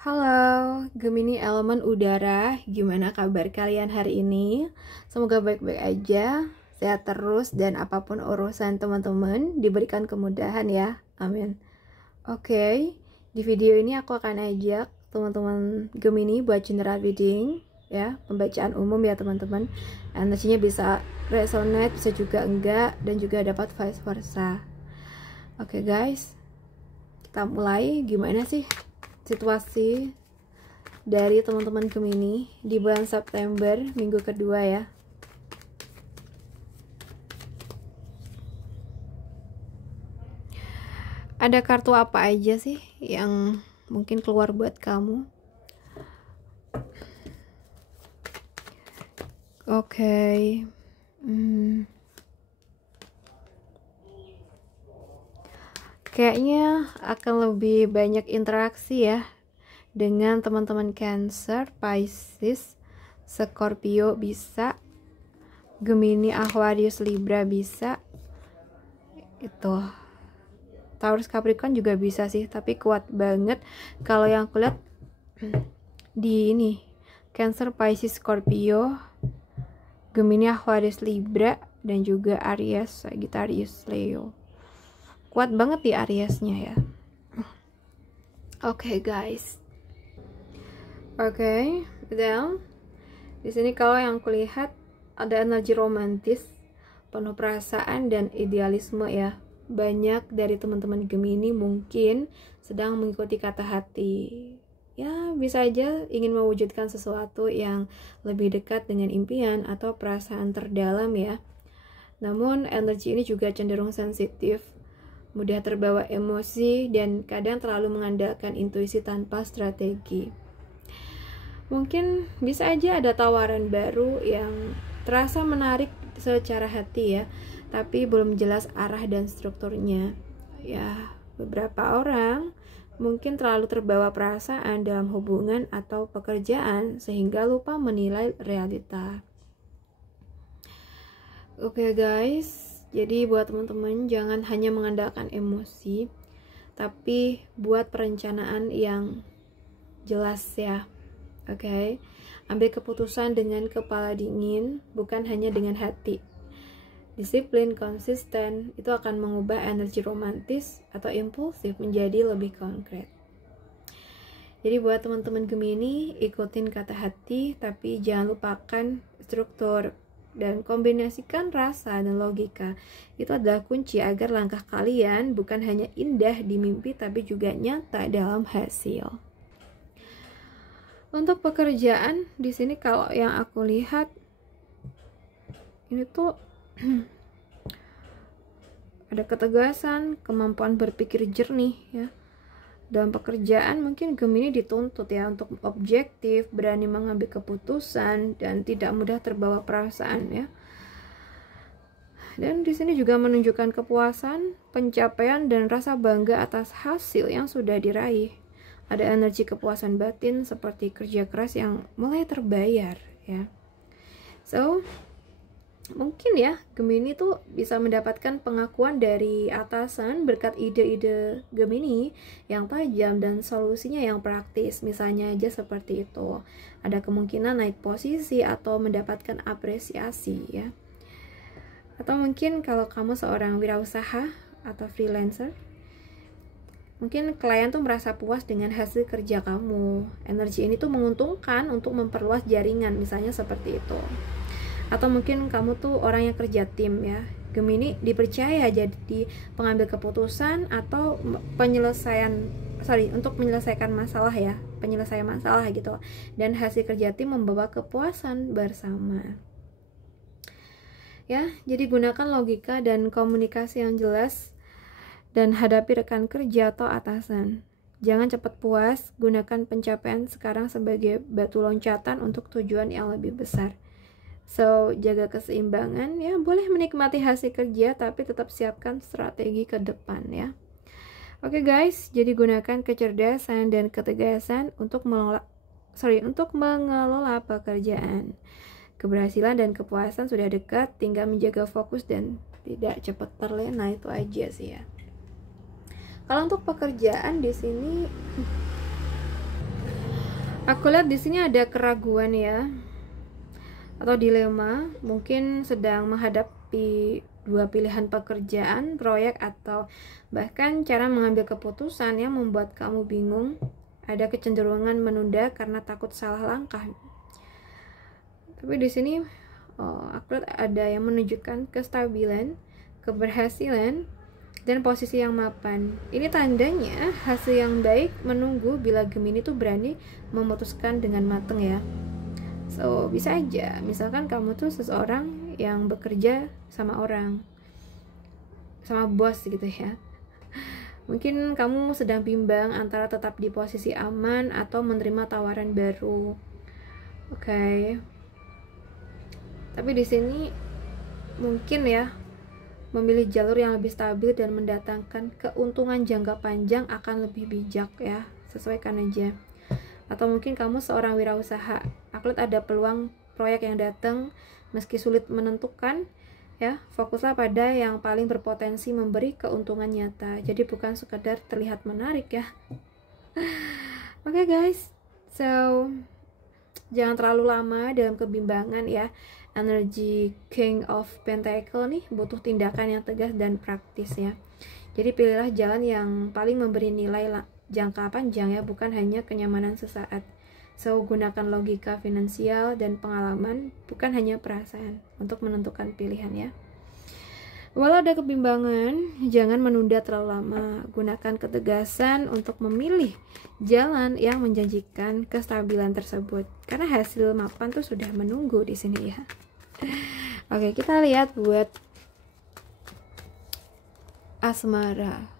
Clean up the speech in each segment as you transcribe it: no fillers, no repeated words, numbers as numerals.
Halo, Gemini elemen udara, gimana kabar kalian hari ini? Semoga baik-baik aja, sehat terus, dan apapun urusan teman-teman diberikan kemudahan ya, amin. Oke, di video ini aku akan ajak teman-teman Gemini buat general reading ya, pembacaan umum ya teman-teman. Energinya bisa resonate, bisa juga enggak, dan juga dapat vice versa. Oke guys, kita mulai. Gimana sih situasi dari teman-teman Gemini di bulan September minggu kedua ya? Ada kartu apa aja sih yang mungkin keluar buat kamu? Oke. Kayaknya akan lebih banyak interaksi ya dengan teman-teman Cancer, Pisces, Scorpio bisa, Gemini, Aquarius, Libra bisa, itu Taurus, Capricorn juga bisa sih, tapi kuat banget kalau yang aku lihat di ini Cancer, Pisces, Scorpio, Gemini, Aquarius, Libra, dan juga Aries, Sagittarius, Leo. Kuat banget di Ariesnya ya. Oke guys. Oke, then di sini kalau yang kulihat ada energi romantis, penuh perasaan dan idealisme ya. Banyak dari teman-teman Gemini mungkin sedang mengikuti kata hati. Ya, bisa aja ingin mewujudkan sesuatu yang lebih dekat dengan impian atau perasaan terdalam ya. Namun energi ini juga cenderung sensitif, mudah terbawa emosi, dan kadang terlalu mengandalkan intuisi tanpa strategi. Mungkin bisa aja ada tawaran baru yang terasa menarik secara hati ya, tapi belum jelas arah dan strukturnya. Ya, beberapa orang mungkin terlalu terbawa perasaan dalam hubungan atau pekerjaan sehingga lupa menilai realita. Oke guys, jadi buat teman-teman jangan hanya mengandalkan emosi, tapi buat perencanaan yang jelas ya. Oke, ambil keputusan dengan kepala dingin, bukan hanya dengan hati. Disiplin konsisten itu akan mengubah energi romantis atau impulsif menjadi lebih konkret. Jadi buat teman-teman Gemini, ikutin kata hati, tapi jangan lupakan struktur dan kombinasikan rasa dan logika. Itu adalah kunci agar langkah kalian bukan hanya indah di mimpi, tapi juga nyata dalam hasil. Untuk pekerjaan di sini kalau yang aku lihat ini tuh ada ketegasan, kemampuan berpikir jernih ya. Dalam pekerjaan mungkin Gemini dituntut ya untuk objektif, berani mengambil keputusan, dan tidak mudah terbawa perasaan ya. Dan di sini juga menunjukkan kepuasan, pencapaian, dan rasa bangga atas hasil yang sudah diraih. Ada energi kepuasan batin seperti kerja keras yang mulai terbayar ya. So, mungkin ya Gemini tuh bisa mendapatkan pengakuan dari atasan berkat ide-ide Gemini yang tajam dan solusinya yang praktis. Misalnya aja seperti itu. Ada kemungkinan naik posisi atau mendapatkan apresiasi ya. Atau mungkin kalau kamu seorang wirausaha atau freelancer, mungkin klien tuh merasa puas dengan hasil kerja kamu. Energi ini tuh menguntungkan untuk memperluas jaringan, misalnya seperti itu. Atau mungkin kamu tuh orang yang kerja tim ya. Gemini dipercaya jadi pengambil keputusan atau untuk menyelesaikan masalah ya, penyelesaian masalah gitu. Dan hasil kerja tim membawa kepuasan bersama. Ya, jadi gunakan logika dan komunikasi yang jelas dan hadapi rekan kerja atau atasan. Jangan cepat puas, gunakan pencapaian sekarang sebagai batu loncatan untuk tujuan yang lebih besar. So, jaga keseimbangan ya, boleh menikmati hasil kerja tapi tetap siapkan strategi ke depan ya. Oke guys, jadi gunakan kecerdasan dan ketegasan untuk mengelola pekerjaan. Keberhasilan dan kepuasan sudah dekat, tinggal menjaga fokus dan tidak cepat terlena, itu aja sih ya. Kalau untuk pekerjaan di sini Aku lihat di sini ada keraguan ya, atau dilema, mungkin sedang menghadapi dua pilihan pekerjaan, proyek, atau bahkan cara mengambil keputusan yang membuat kamu bingung. Ada kecenderungan menunda karena takut salah langkah. Tapi di sini aku lihat ada yang menunjukkan kestabilan, keberhasilan, dan posisi yang mapan. Ini tandanya hasil yang baik menunggu bila Gemini tuh berani memutuskan dengan matang ya. So, bisa aja misalkan kamu tuh seseorang yang bekerja sama orang, sama bos gitu ya. Mungkin kamu sedang bimbang antara tetap di posisi aman atau menerima tawaran baru. Oke. Tapi di sini mungkin ya, memilih jalur yang lebih stabil dan mendatangkan keuntungan jangka panjang akan lebih bijak ya. Sesuaikan aja. Atau mungkin kamu seorang wirausaha, aku lihat ada peluang proyek yang datang meski sulit menentukan ya. Fokuslah pada yang paling berpotensi memberi keuntungan nyata, jadi bukan sekadar terlihat menarik ya. Oke guys, so jangan terlalu lama dalam kebimbangan ya. Energi King of Pentacle nih butuh tindakan yang tegas dan praktis ya. Jadi pilihlah jalan yang paling memberi nilai jangka panjang ya, bukan hanya kenyamanan sesaat. So, gunakan logika finansial dan pengalaman, bukan hanya perasaan untuk menentukan pilihan ya. Walau ada kebimbangan, jangan menunda terlalu lama. Gunakan ketegasan untuk memilih jalan yang menjanjikan kestabilan tersebut, karena hasil mapan tuh sudah menunggu di sini ya. Oke, kita lihat buat asmara.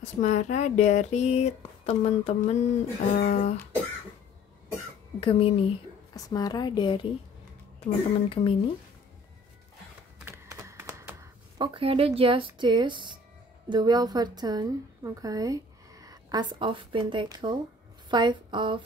Asmara dari teman-teman Gemini. Asmara dari teman-teman Gemini. Oke, ada Justice, The Wheel of Fortune, oke, As of Pentacle, Five of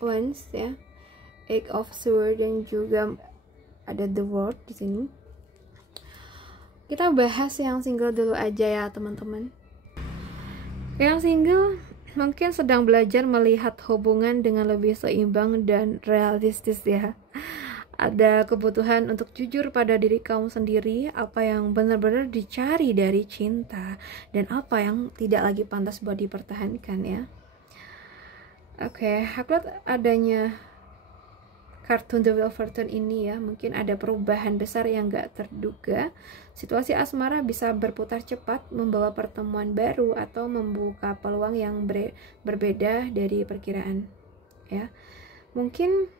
Wands ya, Eight of Swords, dan juga ada The World di sini. Kita bahas yang single dulu aja ya teman-teman. Yang single mungkin sedang belajar melihat hubungan dengan lebih seimbang dan realistis ya. Ada kebutuhan untuk jujur pada diri kamu sendiri, apa yang benar-benar dicari dari cinta dan apa yang tidak lagi pantas buat dipertahankan ya. Oke, aku lihat adanya kartun The Wheel of Fortune ini ya, mungkin ada perubahan besar yang gak terduga. Situasi asmara bisa berputar cepat, membawa pertemuan baru atau membuka peluang yang berbeda dari perkiraan ya. Mungkin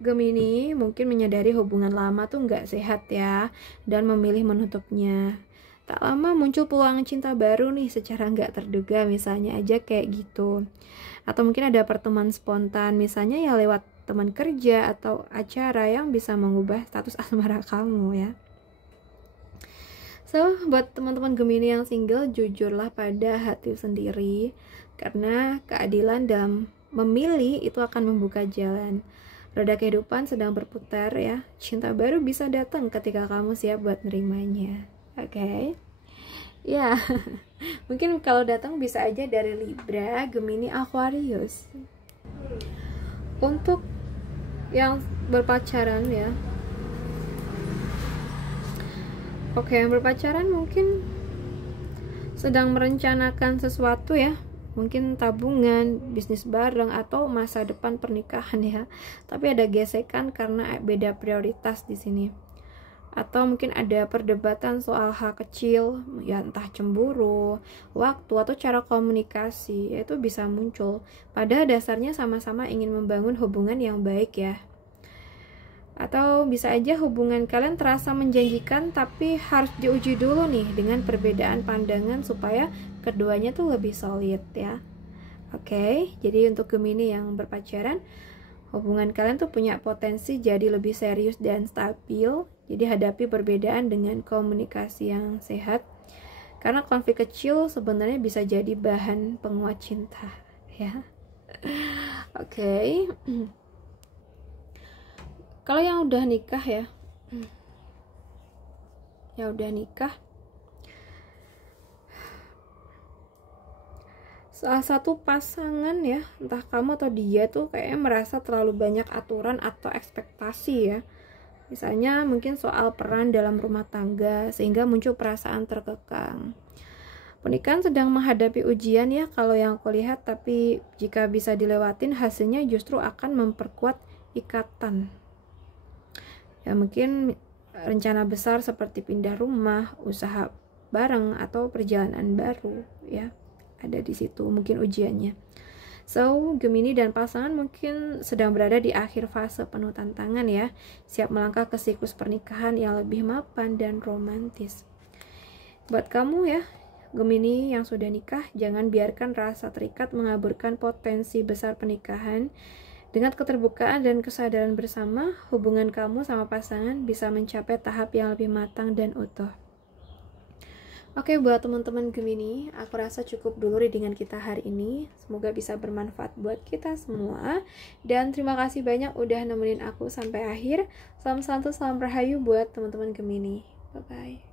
Gemini menyadari hubungan lama tuh gak sehat ya, dan memilih menutupnya. Tak lama muncul peluang cinta baru nih secara gak terduga, misalnya aja kayak gitu. Atau mungkin ada pertemuan spontan, misalnya ya lewat teman kerja atau acara yang bisa mengubah status asmara kamu ya. So, buat teman-teman Gemini yang single, jujurlah pada hati sendiri, karena keadilan dalam memilih itu akan membuka jalan. Roda kehidupan sedang berputar ya. Cinta baru bisa datang ketika kamu siap buat nerimanya. Oke. Ya. Mungkin kalau datang bisa aja dari Libra, Gemini, Aquarius. Untuk yang berpacaran ya. Oke, yang berpacaran mungkin sedang merencanakan sesuatu ya. Mungkin tabungan, bisnis bareng, atau masa depan pernikahan ya. Tapi ada gesekan karena beda prioritas di sini. Atau mungkin ada perdebatan soal hal kecil, ya entah cemburu, waktu, atau cara komunikasi, itu bisa muncul. Pada dasarnya sama-sama ingin membangun hubungan yang baik ya. Atau bisa aja hubungan kalian terasa menjanjikan, tapi harus diuji dulu nih dengan perbedaan pandangan supaya keduanya tuh lebih solid ya. Oke, jadi untuk Gemini yang berpacaran, hubungan kalian tuh punya potensi jadi lebih serius dan stabil. Jadi hadapi perbedaan dengan komunikasi yang sehat, karena konflik kecil sebenarnya bisa jadi bahan penguat cinta ya. Oke. Kalau yang udah nikah ya, salah satu pasangan ya, entah kamu atau dia tuh kayaknya merasa terlalu banyak aturan atau ekspektasi ya. Misalnya mungkin soal peran dalam rumah tangga sehingga muncul perasaan terkekang. Pernikahan sedang menghadapi ujian ya kalau yang aku lihat, tapi jika bisa dilewatin hasilnya justru akan memperkuat ikatan. Ya mungkin rencana besar seperti pindah rumah, usaha bareng atau perjalanan baru ya. Ada di situ mungkin ujiannya. So, Gemini dan pasangan mungkin sedang berada di akhir fase penuh tantangan ya, siap melangkah ke siklus pernikahan yang lebih mapan dan romantis. Buat kamu ya, Gemini yang sudah nikah, jangan biarkan rasa terikat mengaburkan potensi besar pernikahan. Dengan keterbukaan dan kesadaran bersama, hubungan kamu sama pasangan bisa mencapai tahap yang lebih matang dan utuh. Oke, buat teman-teman Gemini, aku rasa cukup dulu readingan kita hari ini. Semoga bisa bermanfaat buat kita semua. Dan terima kasih banyak udah nemenin aku sampai akhir. Salam santu, salam rahayu buat teman-teman Gemini. Bye-bye.